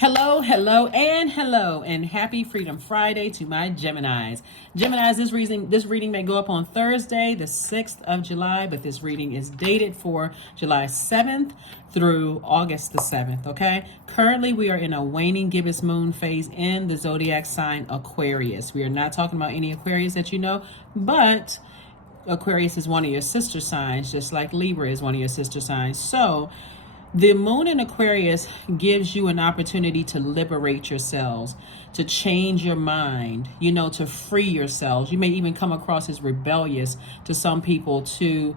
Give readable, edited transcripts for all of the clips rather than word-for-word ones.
Hello, and happy Freedom Friday to my Geminis. Geminis, this reading may go up on Thursday, the 6th of July, but this reading is dated for July 7th through August the 7th, okay? Currently, we are in a waning gibbous moon phase in the zodiac sign Aquarius. We are not talking about any Aquarius that you know, but Aquarius is one of your sister signs, just like Libra is one of your sister signs. So, the moon in Aquarius gives you an opportunity to liberate yourselves, to change your mind, to free yourselves. You may even come across as rebellious to some people, to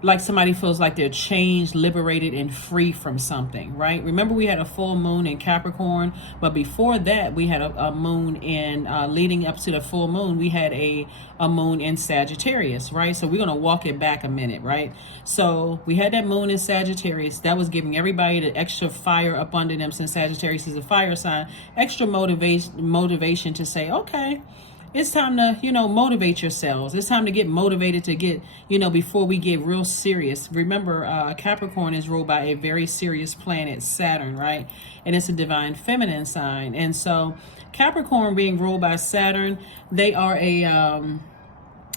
like somebody feels like they're changed, liberated, and free from something, right? Remember, we had a full moon in Capricorn, but before that, we had a moon in, leading up to the full moon, we had a moon in Sagittarius, right? So we're going to walk it back a minute, right? So we had that moon in Sagittarius. That was giving everybody the extra fire up under them, since Sagittarius is a fire sign, extra motivation to say, okay, it's time to, motivate yourselves. It's time to get motivated to get, before we get real serious. Remember, Capricorn is ruled by a very serious planet, Saturn, right? And it's a divine feminine sign. And so Capricorn being ruled by Saturn, they are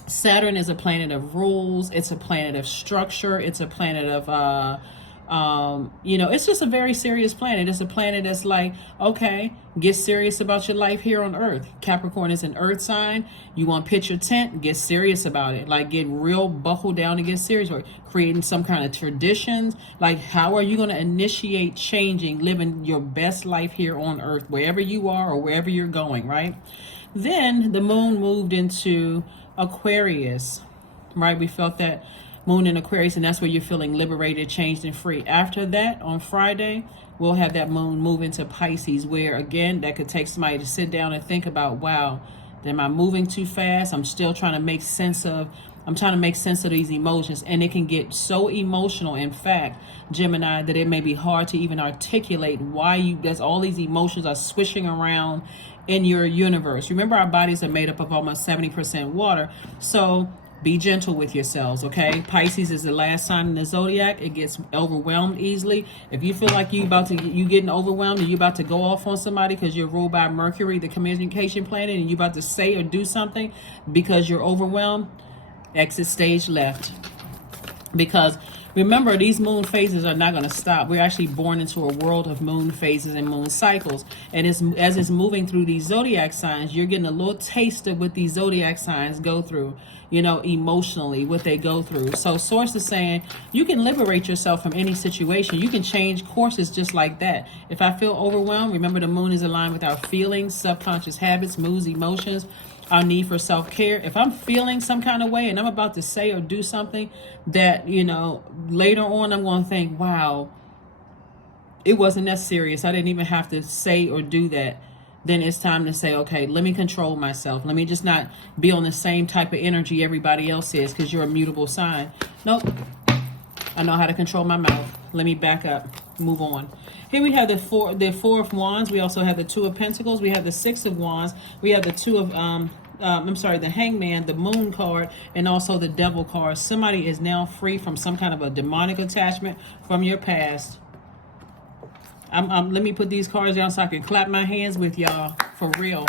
Saturn is a planet of rules. It's a planet of structure. It's a planet of, it's just a very serious planet. It's a planet that's like, okay, get serious about your life here on Earth. Capricorn is an Earth sign. You want to pitch your tent, get serious about it. Like, get real buckled down and get serious. Or creating some kind of traditions. Like, how are you going to initiate changing, living your best life here on Earth, wherever you are or wherever you're going, right? Then the moon moved into Aquarius, right? We felt that moon in Aquarius, and that's where you're feeling liberated, changed, and free. After that, on Friday, we'll have that moon move into Pisces, where again, that could take somebody to sit down and think about, wow, am I moving too fast? I'm trying to make sense of these emotions, and it can get so emotional, in fact, Gemini, that it may be hard to even articulate why there's all these emotions are swishing around in your universe. Remember, our bodies are made up of almost 70% water, so be gentle with yourselves, okay? Pisces is the last sign in the zodiac. It gets overwhelmed easily. If you feel like you getting overwhelmed and you about to go off on somebody because you're ruled by Mercury, the communication planet, and you about to say or do something because you're overwhelmed, exit stage left. Because remember, these moon phases are not going to stop. We're actually born into a world of moon phases and moon cycles. And as it's moving through these zodiac signs, you're getting a little taste of what these zodiac signs go through, emotionally, what they go through. So Source is saying you can liberate yourself from any situation. You can change courses just like that. If I feel overwhelmed, remember the moon is aligned with our feelings, subconscious habits, moods, emotions, our need for self-care. If I'm feeling some kind of way and I'm about to say or do something that, later on I'm going to think, wow, it wasn't that serious. I didn't even have to say or do that. Then it's time to say, okay, let me control myself. Let me just not be on the same type of energy everybody else is, because you're a mutable sign. Nope. I know how to control my mouth. Let me back up, move on. Here we have the four of Wands. We also have the Two of Pentacles. We have the Six of Wands. We have the the Hangman, the Moon card, and also the Devil card. Somebody is now free from some kind of a demonic attachment from your past. Let me put these cards down so I can clap my hands with y'all for real.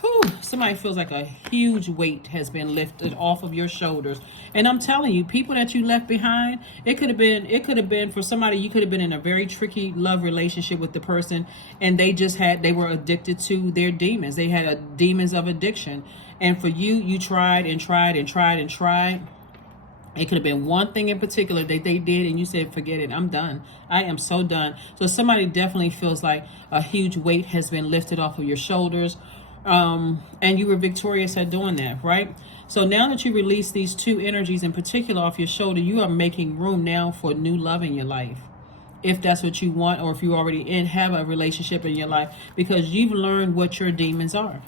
Whew, somebody feels like a huge weight has been lifted off of your shoulders. And I'm telling you, people that you left behind, it could have been for somebody, you could have been in a very tricky love relationship with the person, and they were addicted to their demons. They had demons of addiction. And for you tried and tried and tried and tried. It could have been one thing in particular that they did, and you said, forget it, I'm done. I am so done. So somebody definitely feels like a huge weight has been lifted off of your shoulders. And you were victorious at doing that, right? So now that you release these two energies in particular off your shoulder, you are making room now for new love in your life. If that's what you want, or if you already have a relationship in your life, because you've learned what your demons are.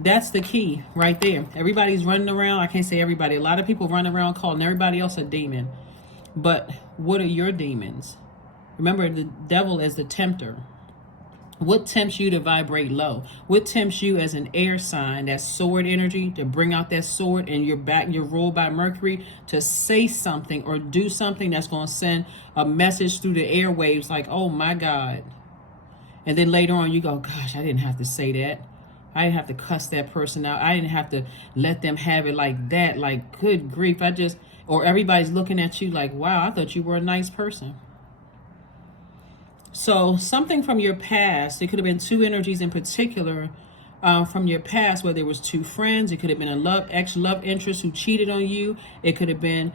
That's the key right there. Everybody's running around. I can't say everybody. A lot of people run around calling everybody else a demon. But what are your demons? Remember, the devil is the tempter. What tempts you to vibrate low? What tempts you as an air sign, that sword energy, to bring out that sword and you're ruled by Mercury, to say something or do something that's going to send a message through the airwaves like, oh my God. And then later on you go, gosh, I didn't have to say that. I didn't have to cuss that person out. I didn't have to let them have it like that. Like, good grief. Or everybody's looking at you like, wow, I thought you were a nice person. So something from your past, it could have been two energies in particular from your past, where there was two friends. It could have been a ex-love interest who cheated on you. It could have been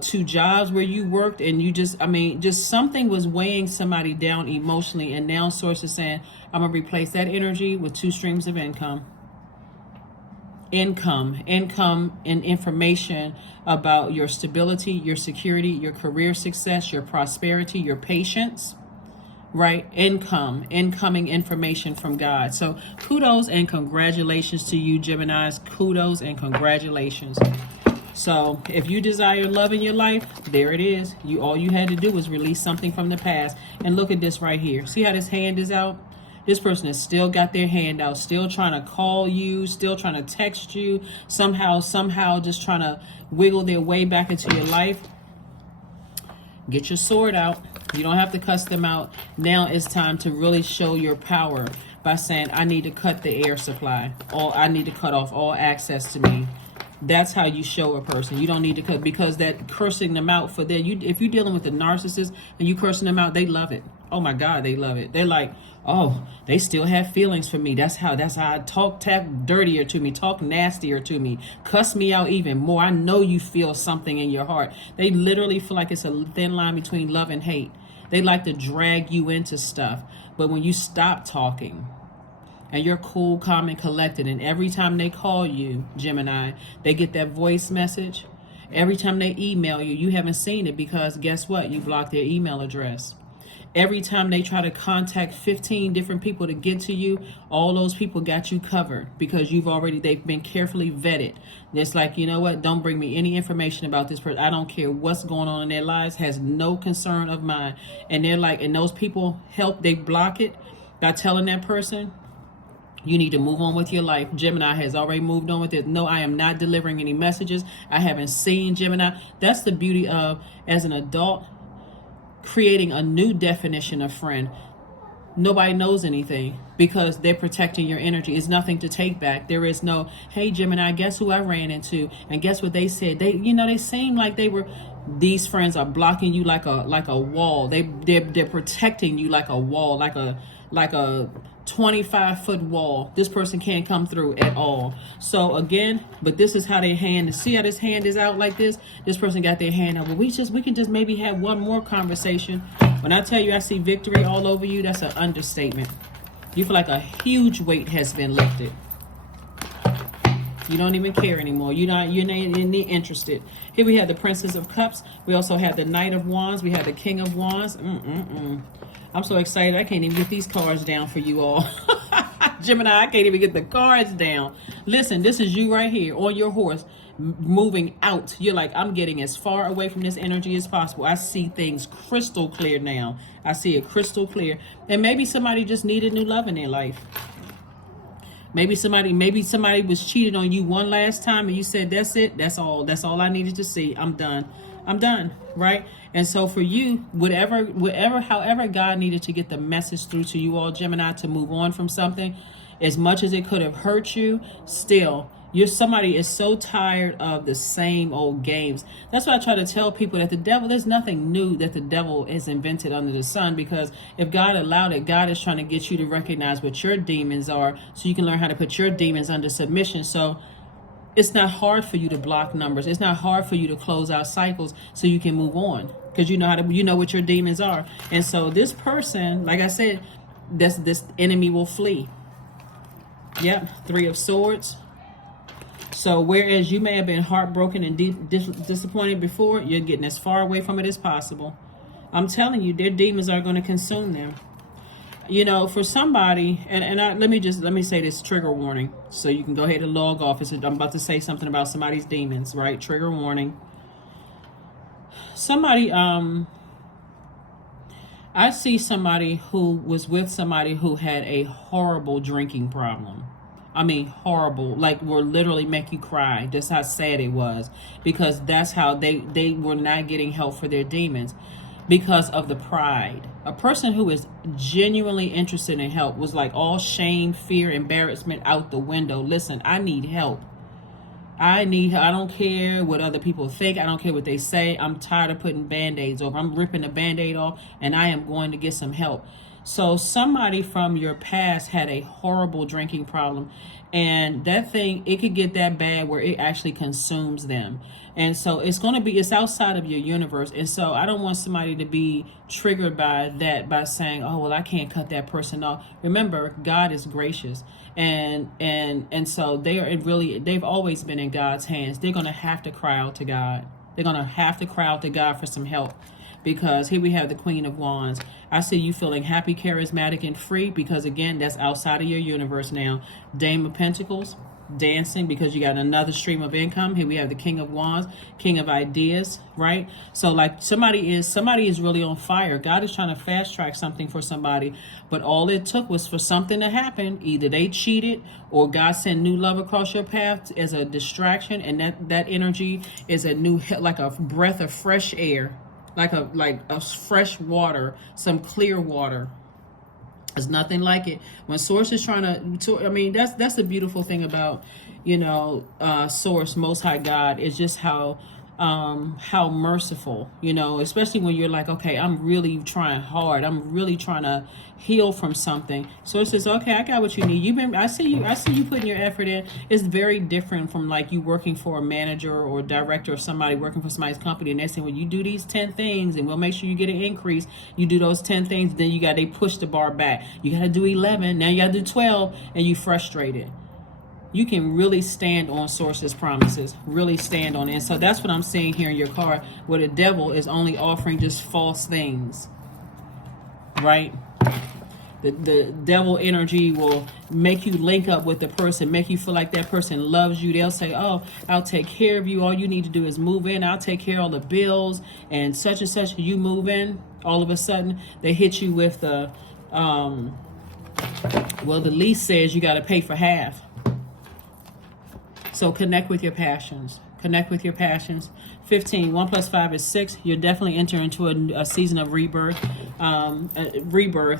two jobs where you worked and you just something was weighing somebody down emotionally. And now Source is saying, I'm going to replace that energy with two streams of income. Income and information about your stability, your security, your career success, your prosperity, your patience. Right? Incoming information from God. So kudos and congratulations to you, Geminis. Kudos and congratulations. So if you desire love in your life, there it is. All you had to do was release something from the past. And look at this right here. See how this hand is out? This person has still got their hand out, still trying to call you, still trying to text you, somehow just trying to wiggle their way back into your life. Get your sword out. You don't have to cuss them out. Now it's time to really show your power by saying, I need to cut the air supply. I need to cut off all access to me. That's how you show a person. You don't need to cut, because that cursing them out for them. If you're dealing with a narcissist and you cursing them out, they love it. Oh my God, they love it. They're like, oh, they still have feelings for me. That's how I talk dirtier to me, talk nastier to me, cuss me out even more. I know you feel something in your heart. They literally feel like it's a thin line between love and hate. They like to drag you into stuff. But when you stop talking and you're cool, calm, and collected, and every time they call you, Gemini, they get that voice message. Every time they email you, you haven't seen it because guess what? You blocked their email address. Every time they try to contact 15 different people to get to you, all those people got you covered because they've been carefully vetted. It's like, you know what? Don't bring me any information about this person. I don't care what's going on in their lives, has no concern of mine. And they're like, and those people they block it by telling that person, you need to move on with your life. Gemini has already moved on with it. No, I am not delivering any messages. I haven't seen Gemini. That's the beauty of, as an adult, creating a new definition of friend. Nobody knows anything because they're protecting your energy. It's nothing to take back. There is no, hey Gemini, guess who I ran into, and guess what they said. They seem like these friends are blocking you like a wall. They're protecting you like a wall, like a 25-foot wall. This person can't come through at all. So again, but this is how their hand, see how this hand is out like this? This person got their hand out. But we can just maybe have one more conversation. When I tell you I see victory all over you, that's an understatement. You feel like a huge weight has been lifted. You don't even care anymore. You're not interested. Here we have the Princess of Cups. We also have the Knight of Wands. We have the King of Wands. I'm so excited. I can't even get these cards down for you all. Gemini, I can't even get the cards down. Listen, this is you right here on your horse moving out. You're like, I'm getting as far away from this energy as possible. I see things crystal clear now. I see it crystal clear. And maybe somebody just needed new love in their life. Maybe somebody was cheated on you one last time and you said, that's it. That's all I needed to see. I'm done. Right? And so for you, however God needed to get the message through to you all, Gemini, to move on from something, as much as it could have hurt you, still, somebody is so tired of the same old games. That's why I try to tell people that there's nothing new that the devil has invented under the sun, because if God allowed it, God is trying to get you to recognize what your demons are so you can learn how to put your demons under submission. So it's not hard for you to block numbers. It's not hard for you to close out cycles so you can move on, because you know what your demons are. And so this person, like I said, this enemy will flee. Yep, 3 of Swords. So whereas you may have been heartbroken and disappointed before, you're getting as far away from it as possible. I'm telling you, their demons are going to consume them. You know, for somebody, let me say this, trigger warning, so you can go ahead and log off. I'm about to say something about somebody's demons, right? Trigger warning. Somebody, I see somebody who was with somebody who had a horrible drinking problem. I mean, horrible. Like, will literally make you cry. That's how sad it was. Because that's how they were not getting help for their demons because of the pride. A person who is genuinely interested in help was like all shame, fear, embarrassment out the window. Listen, I need help. I don't care what other people think. I don't care what they say. I'm tired of putting band-aids over. I'm ripping the band-aid off and I am going to get some help. So somebody from your past had a horrible drinking problem, and that thing, it could get that bad where it actually consumes them. And so it's outside of your universe. And so I don't want somebody to be triggered by that, by saying, oh, well, I can't cut that person off. Remember, God is gracious. And so they've always been in God's hands. They're going to have to cry out to God. They're going to have to cry out to God for some help. Because here we have the Queen of Wands. I see you feeling happy, charismatic, and free, because again, that's outside of your universe now. Dame of Pentacles, dancing, because you got another stream of income. Here we have the King of Wands, King of Ideas, right? So like somebody is really on fire. God is trying to fast track something for somebody, but all it took was for something to happen. Either they cheated or God sent new love across your path as a distraction, and that energy is a new, like a breath of fresh air. Like a fresh water, some clear water. There's nothing like it. When Source is trying to I mean, that's the beautiful thing about, Source, Most High God, is just how merciful, especially when you're like, okay, I'm really trying hard. I'm really trying to heal from something. So it says, okay, I got what you need. I see you putting your effort in. It's very different from like you working for a manager or director or somebody working for somebody's company, and they say, well, you do these 10 things and we'll make sure you get an increase. You do those 10 things, then they push the bar back. You got to do 11. Now you got to do 12, and you frustrated. You can really stand on Source's promises, really stand on it. And so that's what I'm seeing here in your card, where the devil is only offering just false things, right? The devil energy will make you link up with the person, make you feel like that person loves you. They'll say, oh, I'll take care of you. All you need to do is move in. I'll take care of all the bills and such. You move in. All of a sudden, they hit you with the, the lease says you got to pay for half. So connect with your passions. Connect with your passions. 15. 1 + 5 is 6. You're definitely entering into a season of rebirth.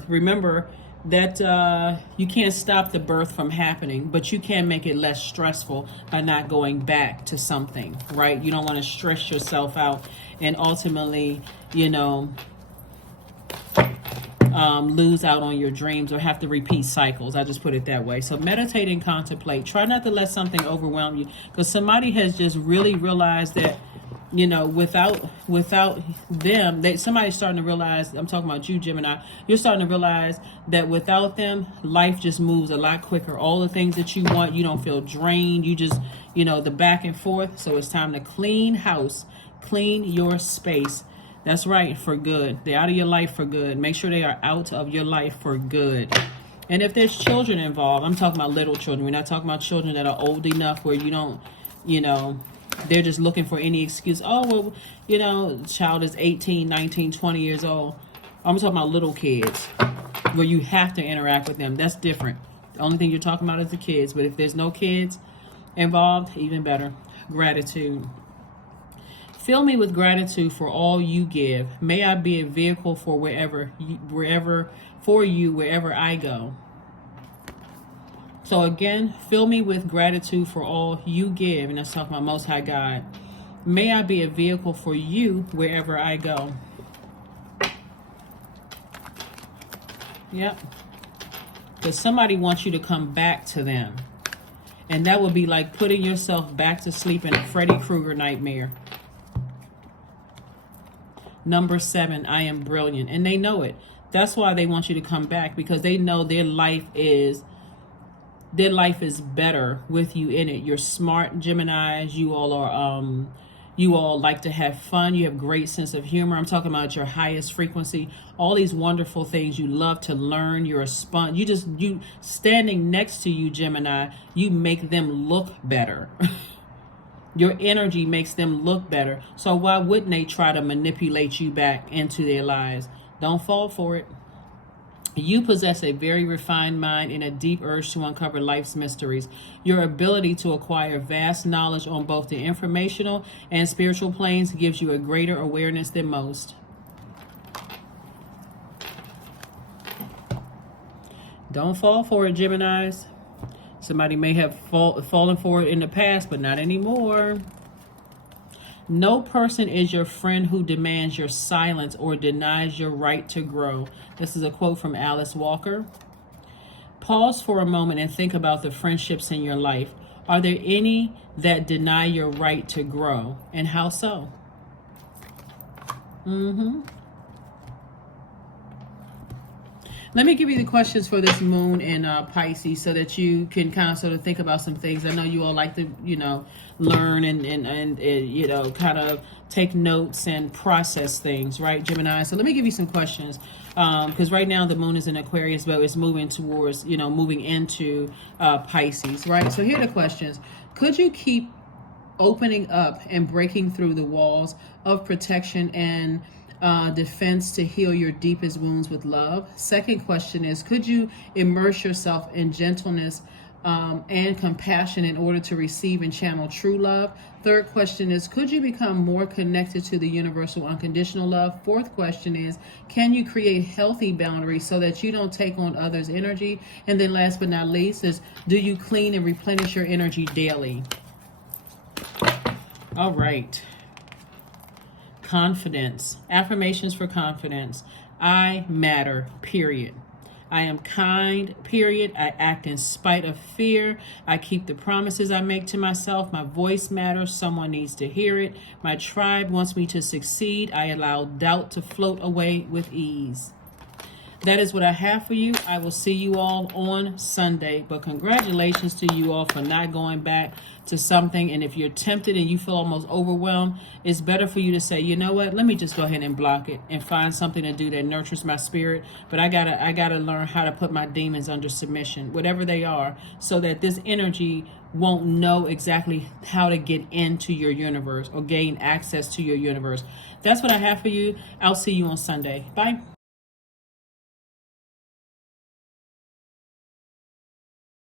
Remember that you can't stop the birth from happening, but you can make it less stressful by not going back to something, right? You don't want to stress yourself out and ultimately, lose out on your dreams or have to repeat cycles. I just put it that way. So meditate and contemplate. Try not to let something overwhelm you, because somebody has just really realized that, without them, somebody's starting to realize, I'm talking about you, Gemini, you're starting to realize that without them, life just moves a lot quicker. All the things that you want, you don't feel drained. You just, the back and forth. So it's time to clean house, clean your space. That's right, for good. They're out of your life for good. Make sure they are out of your life for good. And if there's children involved, I'm talking about little children. We're not talking about children that are old enough where you don't, they're just looking for any excuse. Oh, well, child is 18, 19, 20 years old. I'm talking about little kids where you have to interact with them. That's different. The only thing you're talking about is the kids. But if there's no kids involved, even better. Gratitude. Fill me with gratitude for all you give. May I be a vehicle for wherever I go. So again, fill me with gratitude for all you give. And that's talking about Most High God. May I be a vehicle for you wherever I go. Yep. Because somebody wants you to come back to them. And that would be like putting yourself back to sleep in a Freddy Krueger nightmare. Number 7, I am brilliant. And they know it. That's why they want you to come back, because they know their life is better with you in it. You're smart, Geminis. You all like to have fun. You have great sense of humor. I'm talking about your highest frequency. All these wonderful things. You love to learn. You're a sponge. You standing next to you, Gemini, you make them look better. Your energy makes them look better. So why wouldn't they try to manipulate you back into their lives? Don't fall for it. You possess a very refined mind and a deep urge to uncover life's mysteries. Your ability to acquire vast knowledge on both the informational and spiritual planes gives you a greater awareness than most. Don't fall for it, Geminis. Somebody may have fallen for it in the past, but not anymore. No person is your friend who demands your silence or denies your right to grow. This is a quote from Alice Walker. Pause for a moment and think about the friendships in your life. Are there any that deny your right to grow? And how so? Let me give you the questions for this moon in Pisces so that you can kind of sort of think about some things. I know you all like to, learn and kind of take notes and process things, right, Gemini? So let me give you some questions because right now the moon is in Aquarius, but it's moving towards, moving into Pisces, right? So here are the questions. Could you keep opening up and breaking through the walls of protection and defense to heal your deepest wounds with love? Second question is, could you immerse yourself in gentleness and compassion in order to receive and channel true love? Third question is, could you become more connected to the universal unconditional love? Fourth question is, can you create healthy boundaries so that you don't take on others' energy? And then last but not least is, do you clean and replenish your energy daily? All right. Confidence. Affirmations for confidence. I matter, period. I am kind, period. I act in spite of fear. I keep the promises I make to myself. My voice matters. Someone needs to hear it. My tribe wants me to succeed. I allow doubt to float away with ease. That is what I have for you. I will see you all on Sunday. But congratulations to you all for not going back to something. And if you're tempted and you feel almost overwhelmed, it's better for you to say, you know what, let me just go ahead and block it and find something to do that nurtures my spirit. But I gotta learn how to put my demons under submission, whatever they are, so that this energy won't know exactly how to get into your universe or gain access to your universe. That's what I have for you. I'll see you on Sunday. Bye.